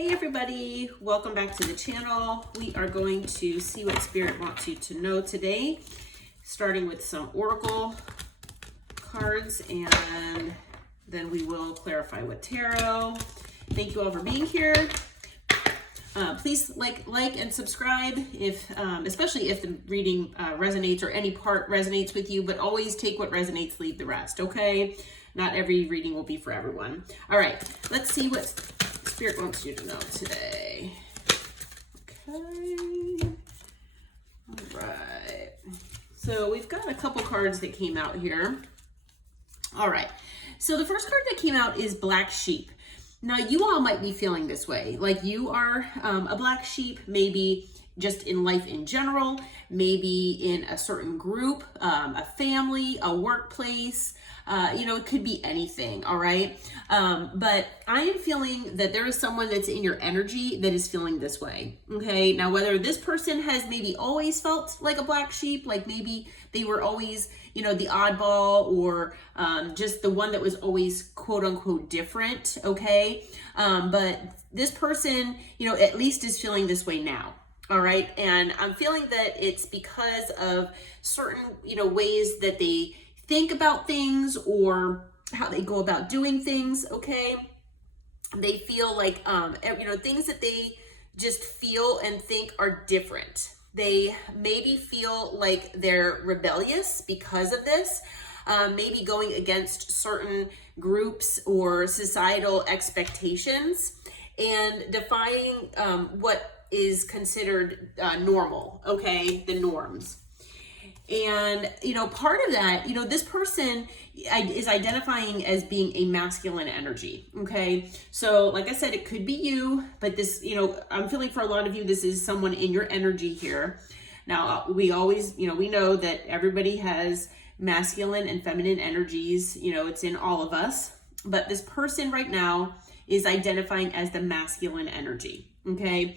Hey everybody, welcome back to the channel. We are going to see what Spirit wants you to know today, starting with some Oracle cards, and then we will clarify with Tarot. Thank you all for being here. Please like and subscribe, if especially if the reading resonates or any part resonates with you, but always take what resonates, leave the rest, okay? Not every reading will be for everyone. All right, let's see what Spirit wants you to know today. Okay. All right. So we've got a couple cards that came out here. All right. So the first card that came out is Black Sheep. Now you all might be feeling this way, like you are a black sheep, maybe just in life in general, maybe in a certain group, a family, a workplace, it could be anything, all right? But I am feeling that there is someone that's in your energy that is feeling this way, okay? Now, whether this person has maybe always felt like a black sheep, like maybe they were always, the oddball, or just the one that was always quote unquote different, okay? But this person, at least is feeling this way now. All right. And I'm feeling that it's because of certain, ways that they think about things or how they go about doing things. Okay. They feel like, things that they just feel and think are different. They maybe feel like they're rebellious because of this, maybe going against certain groups or societal expectations and defying what is considered normal, okay, the norms. And, part of that, this person is identifying as being a masculine energy, okay? So like I said, it could be you, but this, I'm feeling for a lot of you, this is someone in your energy here. Now, we always, we know that everybody has masculine and feminine energies, it's in all of us, but this person right now is identifying as the masculine energy, okay?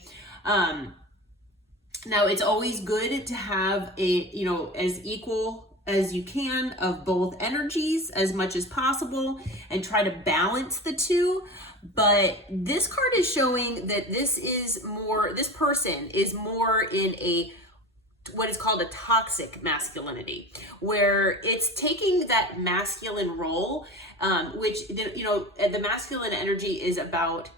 Now it's always good to have as equal as you can of both energies as much as possible and try to balance the two. But this card is showing that this person is more in what is called a toxic masculinity, where it's taking that masculine role, which, the masculine energy is about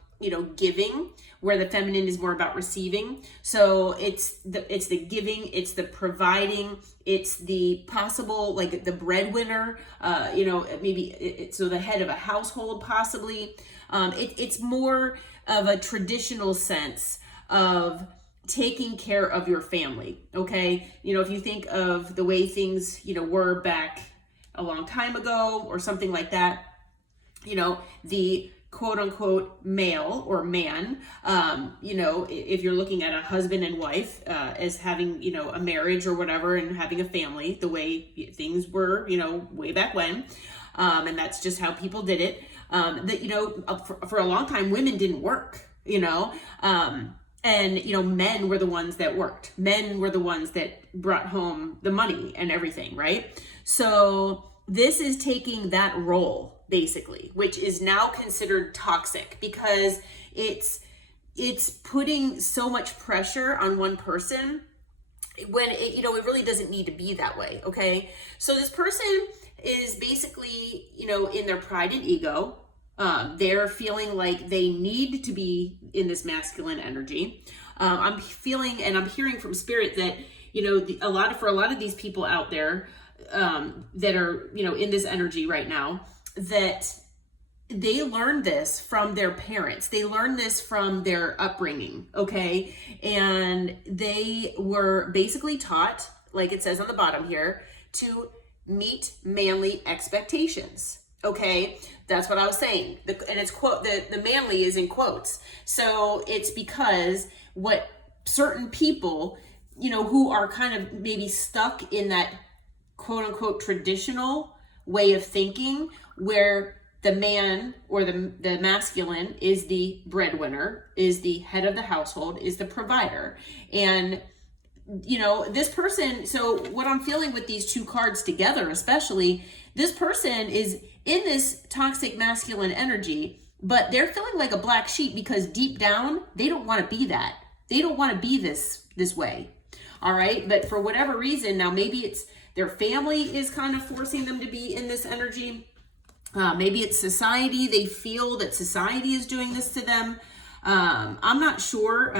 giving, where the feminine is more about receiving. So it's the giving, it's the providing, it's the possible, like the breadwinner, maybe so the head of a household possibly. It's more of a traditional sense of taking care of your family, okay? If you think of the way things, were back a long time ago or something like that, the quote unquote male or man, if you're looking at a husband and wife as having, a marriage or whatever and having a family, the way things were, way back when. And that's just how people did it. For a long time, women didn't work, and, men were the ones that worked. Men were the ones that brought home the money and everything, right? So this is taking that role, basically, which is now considered toxic because it's putting so much pressure on one person when it really doesn't need to be that way, okay? So this person is basically, in their pride and ego. They're feeling like they need to be in this masculine energy. I'm feeling and I'm hearing from Spirit that, for a lot of these people out there that are, in this energy right now, that they learned this from their parents. They learned this from their upbringing, okay? And they were basically taught, like it says on the bottom here, to meet manly expectations, okay? That's what I was saying. And it's the manly is in quotes. So it's because what certain people, who are kind of maybe stuck in that quote unquote traditional way of thinking, where the man or the masculine is the breadwinner, is the head of the household, is the provider. And, this person, so what I'm feeling with these two cards together, especially, this person is in this toxic masculine energy but they're feeling like a black sheep because deep down, they don't want to be that. They don't want to be this way. All right. But for whatever reason, now maybe it's their family is kind of forcing them to be in this energy. Maybe it's society. They feel that society is doing this to them. I'm not sure,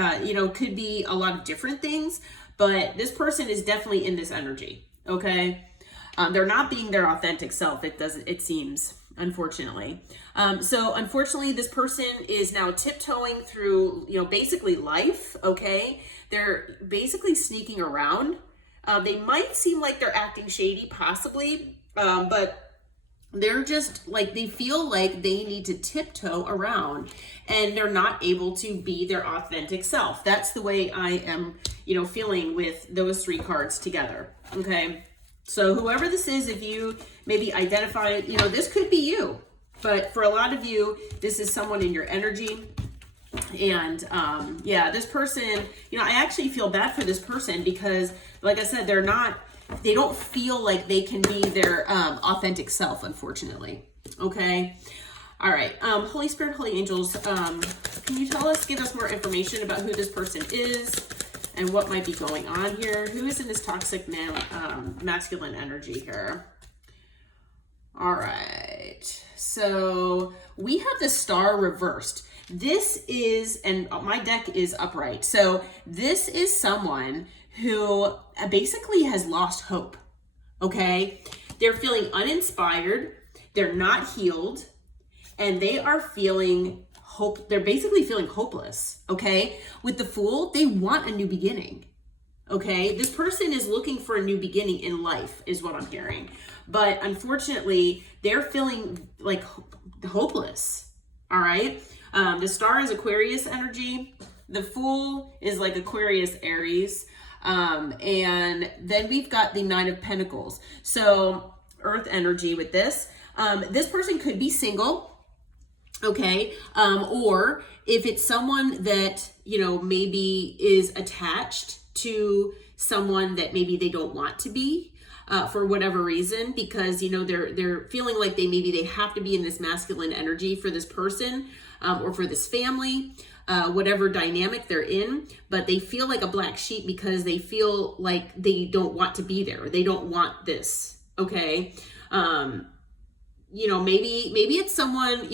could be a lot of different things, but this person is definitely in this energy. Okay. They're not being their authentic self. It seems, unfortunately. So unfortunately, this person is now tiptoeing through, basically life. Okay. They're basically sneaking around. They might seem like they're acting shady, possibly, but they're just like, they feel like they need to tiptoe around and they're not able to be their authentic self. That's the way I am, feeling with those three cards together. Okay. So whoever this is, if you maybe identify, this could be you, but for a lot of you, this is someone in your energy. And this person, I actually feel bad for this person because, like I said, they don't feel like they can be their authentic self, unfortunately. Okay. All right. Holy Spirit, Holy Angels, can you give us more information about who this person is and what might be going on here? Who is in this toxic masculine energy here? All right. So we have the Star reversed. This is, and my deck is upright. So this is someone who basically has lost hope. Okay. They're feeling uninspired. They're not healed. And they are feeling hope. They're basically feeling hopeless. Okay. With the Fool, they want a new beginning. Okay. This person is looking for a new beginning in life is what I'm hearing. But unfortunately, they're feeling like hopeless. All right. The Star is Aquarius energy. The Fool is like Aquarius, Aries. And then we've got the Nine of Pentacles. So Earth energy with this. This person could be single. Okay. Or if it's someone that, maybe is attached to someone that maybe they don't want to be, for whatever reason, because, they're feeling like they have to be in this masculine energy for this person, or for this family, whatever dynamic they're in, but they feel like a black sheep because they feel like they don't want to be there. They don't want this. Okay. Maybe it's someone,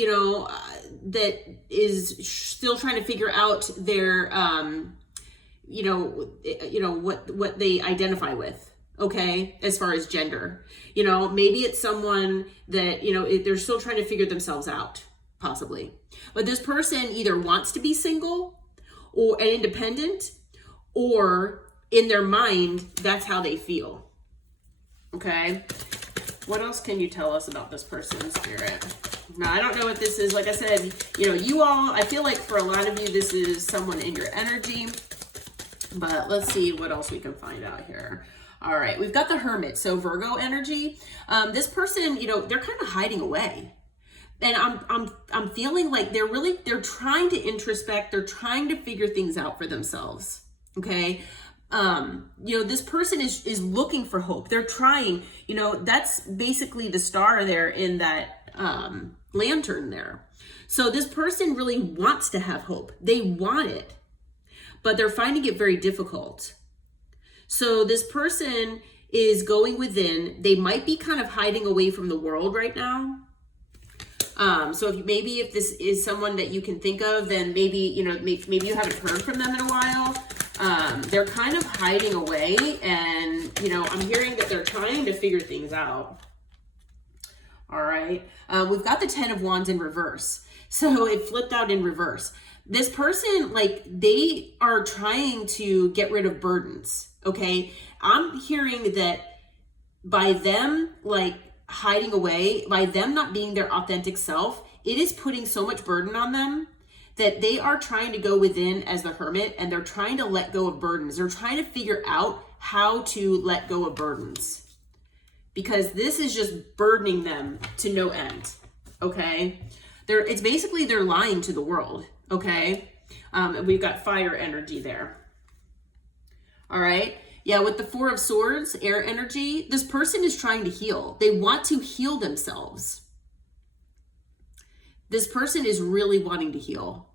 that is still trying to figure out their, what they identify with. Okay. As far as gender, maybe it's someone that, they're still trying to figure themselves out, possibly. But this person either wants to be single or an independent, or in their mind, that's how they feel. Okay. What else can you tell us about this person, Spirit? Now, I don't know what this is. Like I said, you all, I feel like for a lot of you, this is someone in your energy, but let's see what else we can find out here. All right. We've got the Hermit. So Virgo energy. This person, they're kind of hiding away. And I'm feeling like they're trying to introspect. They're trying to figure things out for themselves. Okay. This person is looking for hope. They're trying, that's basically the Star there in that, lantern there. So this person really wants to have hope. They want it, but they're finding it very difficult. So this person is going within. They might be kind of hiding away from the world right now. So if this is someone that you can think of, then maybe maybe you haven't heard from them in a while. They're kind of hiding away, and I'm hearing that they're trying to figure things out. All right. We've got the 10 of Wands in reverse. So it flipped out in reverse. This person, they are trying to get rid of burdens. Okay. I'm hearing that by them, hiding away, by them not being their authentic self, it is putting so much burden on them that they are trying to go within as the Hermit, and they're trying to let go of burdens. They're trying to figure out how to let go of burdens, because this is just burdening them to no end. Okay. It's basically they're lying to the world. Okay. And we've got fire energy there. All right. Yeah, with the Four of Swords, air energy, this person is trying to heal. They want to heal themselves. this person is really wanting to heal.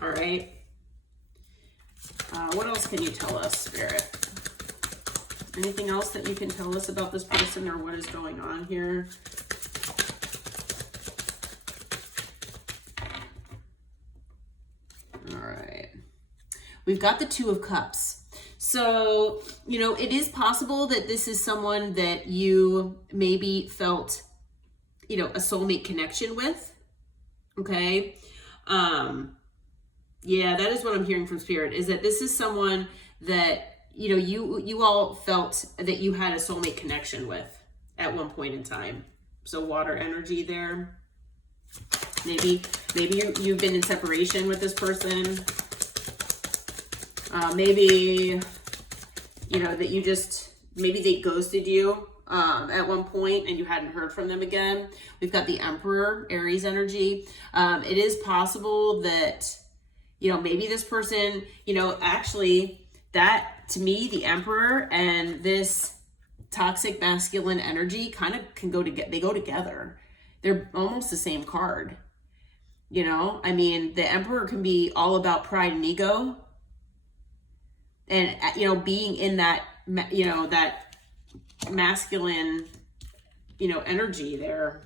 All right. What else can you tell us, Spirit? Anything else that you can tell us about this person or what is going on here? All right. We've got the Two of Cups. So, you know, it is possible that this is someone that you maybe felt, you know, a soulmate connection with. Okay. Yeah, that is what I'm hearing from Spirit, is that this is someone that, you know, you all felt that you had a soulmate connection with at one point in time. So water energy there. Maybe you've been in separation with this person. Maybe, you know, that you just, maybe they ghosted you at one point and you hadn't heard from them again. We've got the Emperor, Aries energy. It is possible that, you know, maybe this person, you know, actually that, to me, the Emperor and this toxic masculine energy kind of can go together. They go together. They're almost the same card. You know, I mean, the Emperor can be all about pride and ego. And, you know, being in that, you know, that masculine, you know, energy there.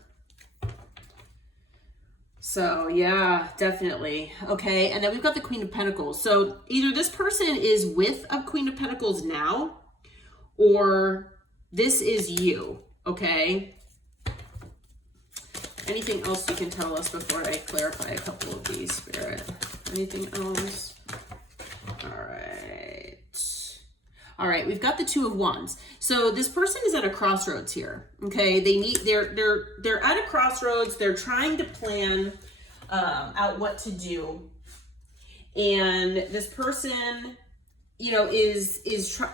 So yeah, definitely. Okay. And then we've got the Queen of Pentacles. So either this person is with a Queen of Pentacles now, or this is you. Okay. Anything else you can tell us before I clarify a couple of these, Spirit? Anything else? All right. All right, we've got the Two of Wands. So this person is at a crossroads here. Okay, they're at a crossroads. They're trying to plan out what to do, and this person, you know,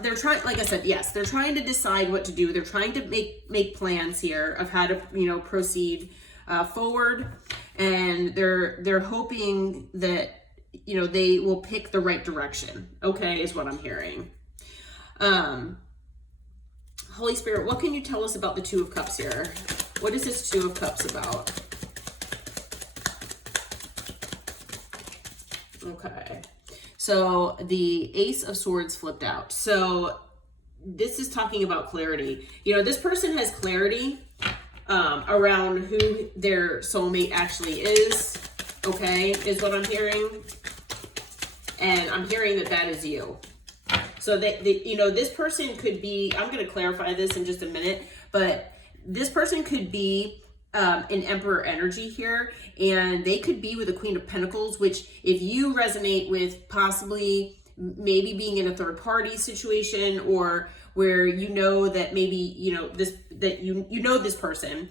they're trying. Like I said, yes, they're trying to decide what to do. They're trying to make plans here of how to, you know, proceed forward, and they're hoping that, you know, they will pick the right direction. Okay, is what I'm hearing. Holy Spirit, what can you tell us about the Two of Cups here? What is this Two of Cups about? Okay. So the Ace of Swords flipped out. So this is talking about clarity. You know, this person has clarity around who their soulmate actually is. Okay, is what I'm hearing. And I'm hearing that that is you. So you know, this person could be, I'm going to clarify this in just a minute, but this person could be an Emperor energy here, and they could be with a Queen of Pentacles, which if you resonate with possibly maybe being in a third party situation, or where you know that maybe, you know, you know this person,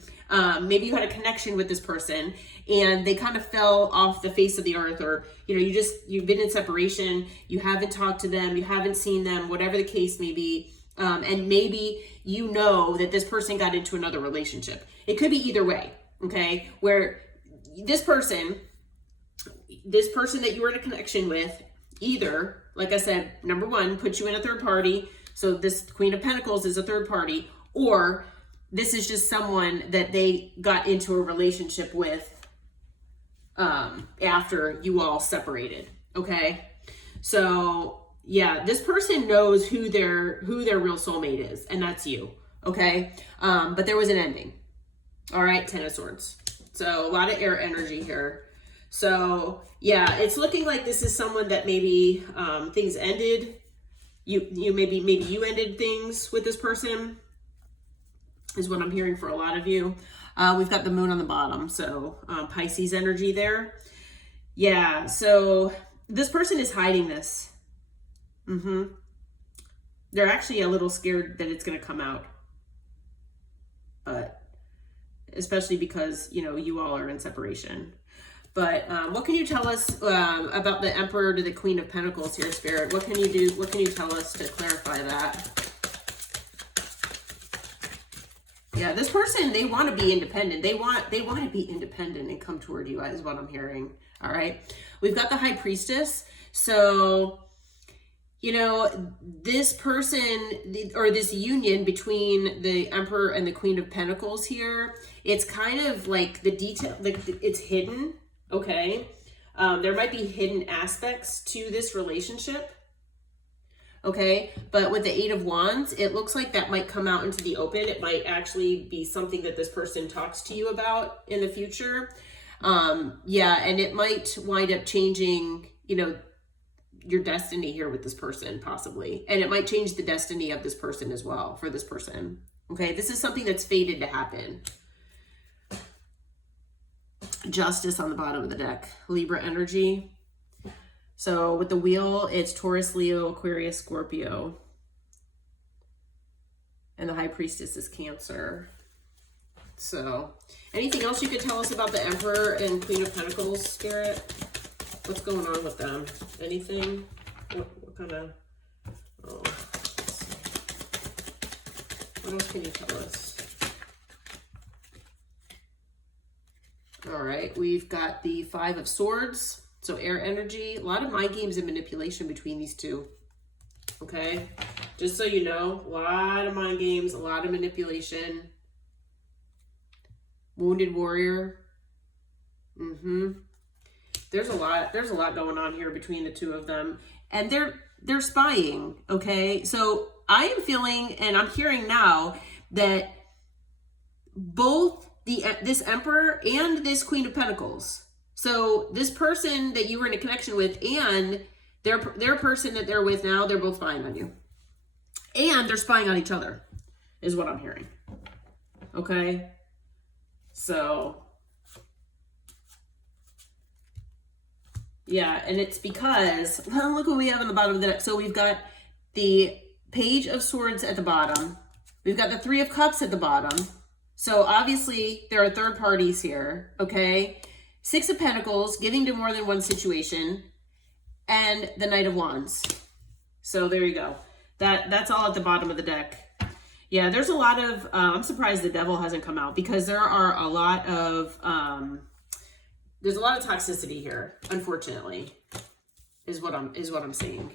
maybe you had a connection with this person and they kind of fell off the face of the earth, or, you know, you've been in separation, you haven't talked to them, you haven't seen them, whatever the case may be. And maybe you know that this person got into another relationship. It could be either way, okay? Where this person that you were in a connection with, either, like I said, number one, put you in a third party. So this Queen of Pentacles is a third party, or this is just someone that they got into a relationship with after you all separated, okay? So yeah, this person knows who their real soulmate is, and that's you, okay? But there was an ending. All right, Ten of Swords. So a lot of air energy here. So yeah, it's looking like this is someone that maybe things ended. Maybe you ended things with this person, is what I'm hearing for a lot of you. We've got the Moon on the bottom, so Pisces energy there. Yeah, so this person is hiding this. They're actually a little scared that it's going to come out, but especially because, you know, you all are in separation. But what can you tell us about the Emperor to the Queen of Pentacles here, Spirit? What can you do? What can you tell us to clarify that? Yeah, this person, they want to be independent. They want to be independent and come toward you, is what I'm hearing. All right. We've got the High Priestess. So you know, this person or this union between the Emperor and the Queen of Pentacles here, it's kind of like the detail, like it's hidden, okay? There might be hidden aspects to this relationship, okay? But with the Eight of Wands, it looks like that might come out into the open. It might actually be something that this person talks to you about in the future. Yeah, and it might wind up changing, you know, your destiny here with this person, possibly. And it might change the destiny of this person as well, for this person. Okay, this is something that's fated to happen. Justice on the bottom of the deck. Libra energy. So with the wheel, it's Taurus, Leo, Aquarius, Scorpio. And the High Priestess is Cancer. So, anything else you could tell us about the Emperor and Queen of Pentacles, Spirit? What's going on with them? Anything? What kind of... Oh, let's see. What else can you tell us? All right, we've got the Five of Swords. So air energy. A lot of mind games and manipulation between these two. Okay? Just so you know, a lot of mind games, a lot of manipulation. Wounded warrior. There's a lot going on here between the two of them. And they're spying, okay? So I am feeling, and I'm hearing now, that both this Emperor and this Queen of Pentacles, so this person that you were in a connection with and their person that they're with now, they're both spying on you. And they're spying on each other, is what I'm hearing. Okay? So, yeah, and it's because, well, look what we have on the bottom of the deck. So we've got the Page of Swords at the bottom. We've got the Three of Cups at the bottom. So obviously there are third parties here, okay? Six of Pentacles, giving to more than one situation, and the Knight of Wands. So there you go. That's all at the bottom of the deck. Yeah, there's a lot of, I'm surprised the Devil hasn't come out, because there are a lot of, there's a lot of toxicity here, unfortunately, is what I'm seeing.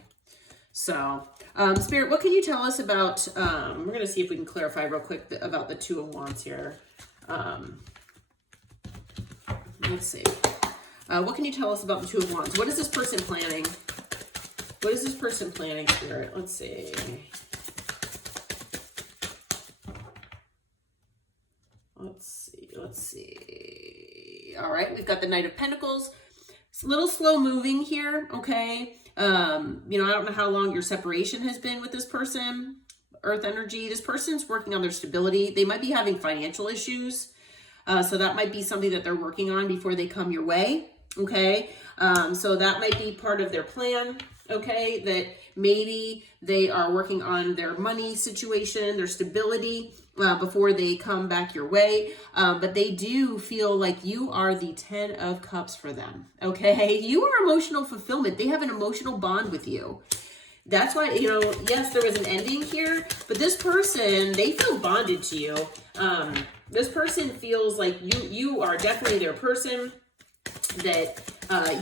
So, Spirit, what can you tell us about, we're going to see if we can clarify real quick about the Two of Wands here. Let's see. What can you tell us about the Two of Wands? What is this person planning? What is this person planning, Spirit? Let's see. Let's see. All right, we've got the Knight of Pentacles. It's a little slow moving here, okay? You know, I don't know how long your separation has been with this person. Earth energy. This person's working on their stability. They might be having financial issues. So that might be something that they're working on before they come your way, okay? So that might be part of their plan, okay? That maybe they are working on their money situation, their stability, before they come back your way. But they do feel like you are the 10 of Cups for them, okay? You are emotional fulfillment. They have an emotional bond with you. That's why, you know, yes, there was an ending here, but this person, they feel bonded to you. This person feels like you are definitely their person, that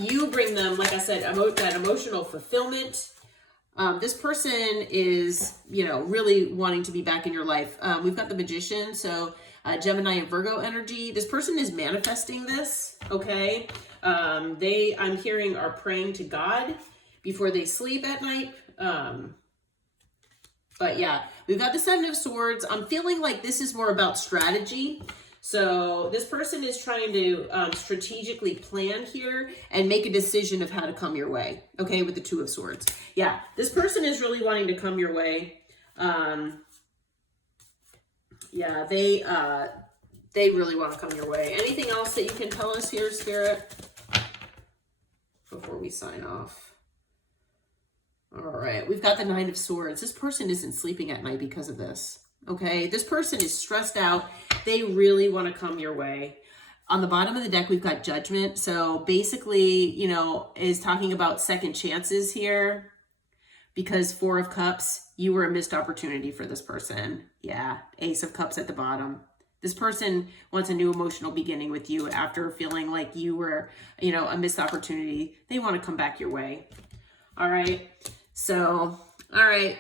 you bring them, like I said, that emotional fulfillment. This person is, you know, really wanting to be back in your life. We've got the Magician, so Gemini and Virgo energy. This person is manifesting this, okay? I'm hearing are praying to God before they sleep at night. But yeah, we've got the Seven of Swords. I'm feeling like this is more about strategy. So this person is trying to strategically plan here and make a decision of how to come your way, okay, with the Two of Swords. Yeah, this person is really wanting to come your way. Yeah, they really want to come your way. Anything else that you can tell us here, Spirit, before we sign off? All right, we've got the Nine of Swords. This person isn't sleeping at night because of this, okay? This person is stressed out. They really want to come your way. On the bottom of the deck, we've got Judgment. So basically, you know, is talking about second chances here, because Four of Cups, you were a missed opportunity for this person. Yeah, Ace of Cups at the bottom. This person wants a new emotional beginning with you after feeling like you were, you know, a missed opportunity. They want to come back your way. All right. So, all right.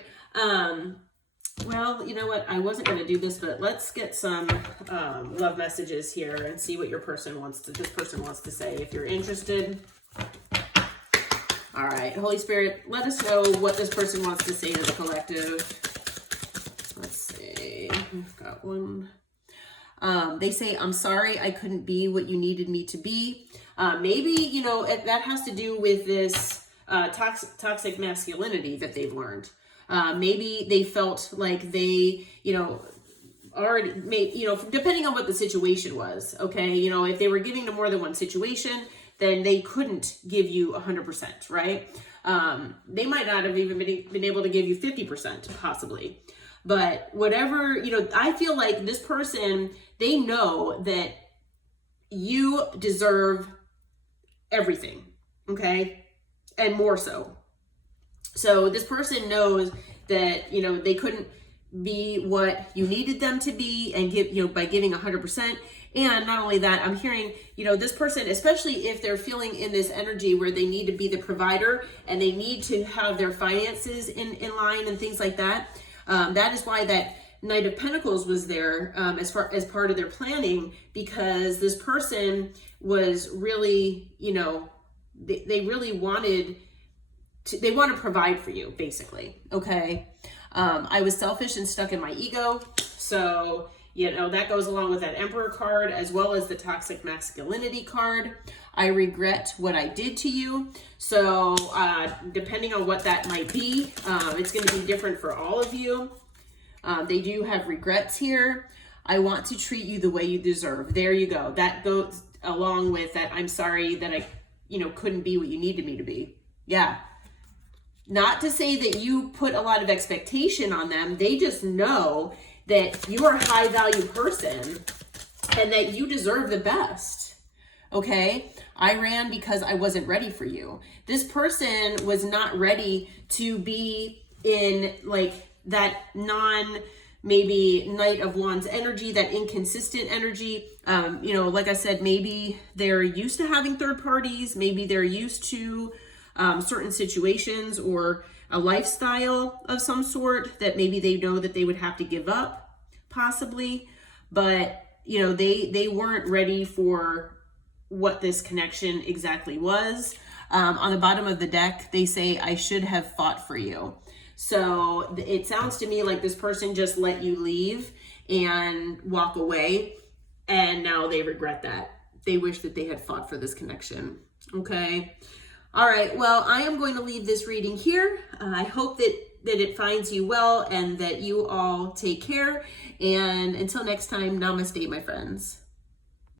Well, you know what? I wasn't going to do this, but let's get some love messages here and see what this person wants to say. If you're interested. All right, Holy Spirit, let us know what this person wants to say to the collective. Let's see. We've got one. They say, I'm sorry I couldn't be what you needed me to be. Maybe, you know, that has to do with this toxic masculinity that they've learned. Maybe they felt like they, you know, already made, you know, depending on what the situation was, okay? You know, if they were giving to more than one situation, then they couldn't give you 100%, right? They might not have even been able to give you 50%, possibly. But whatever, you know, I feel like this person, they know that you deserve everything, okay? And more so. So this person knows that, you know, they couldn't be what you needed them to be and give, you know, by giving 100%. And not only that, I'm hearing, you know, this person, especially if they're feeling in this energy where they need to be the provider and they need to have their finances in line and things like that. That is why that Knight of Pentacles was there as part of their planning, because this person was really, you know, they really wanted to provide for you, basically. Okay. I was selfish and stuck in my ego. So, you know, that goes along with that Emperor card, as well as the toxic masculinity card. I regret what I did to you. So depending on what that might be, it's going to be different for all of you. They do have regrets here. I want to treat you the way you deserve. There you go. That goes along with that. I'm sorry that I, you know, couldn't be what you needed me to be. Yeah. Not to say that you put a lot of expectation on them. They just know that you're a high value person and that you deserve the best. Okay. I ran because I wasn't ready for you. This person was not ready to be in like that maybe Knight of Wands energy, that inconsistent energy. You know, like I said, maybe they're used to having third parties. Maybe they're used to certain situations or a lifestyle of some sort that maybe they know that they would have to give up, possibly. But, you know, they weren't ready for what this connection exactly was. On the bottom of the deck, they say, I should have fought for you. So it sounds to me like this person just let you leave and walk away, and now they regret that. They wish that they had fought for this connection. Okay. All right. Well, I am going to leave this reading here. I hope that it finds you well and that you all take care. And until next time, namaste, my friends.